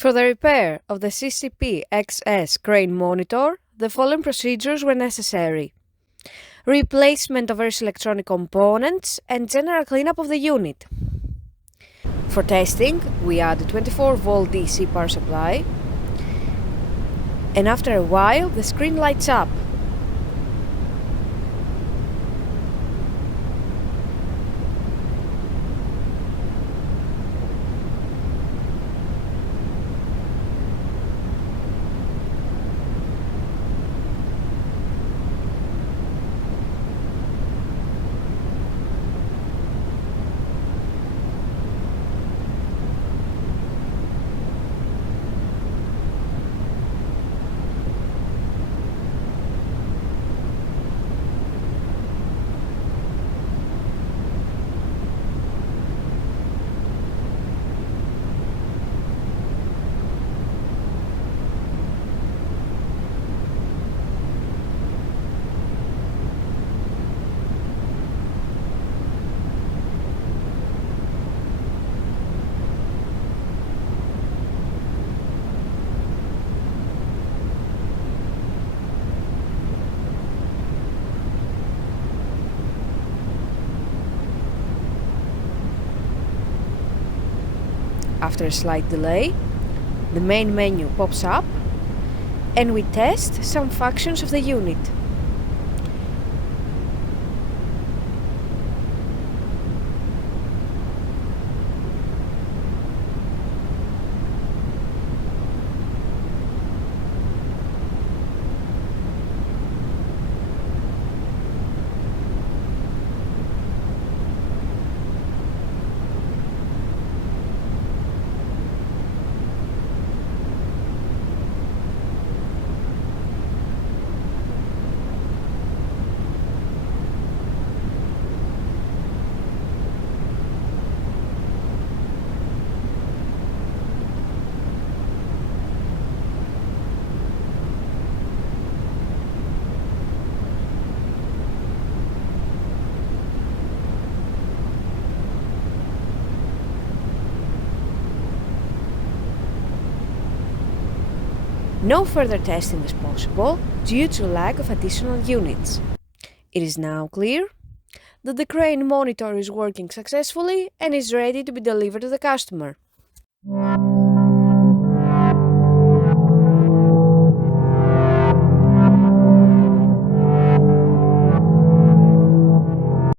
For the repair of the CCP XS crane monitor, the following procedures were necessary: replacement of various electronic components and general cleanup of the unit. For testing, we add a 24-volt DC power supply, and after a while the screen lights up. After a slight delay, the main menu pops up and we test some functions of the unit. No further testing is possible due to lack of additional units. It is now clear that the crane monitor is working successfully and is ready to be delivered to the customer.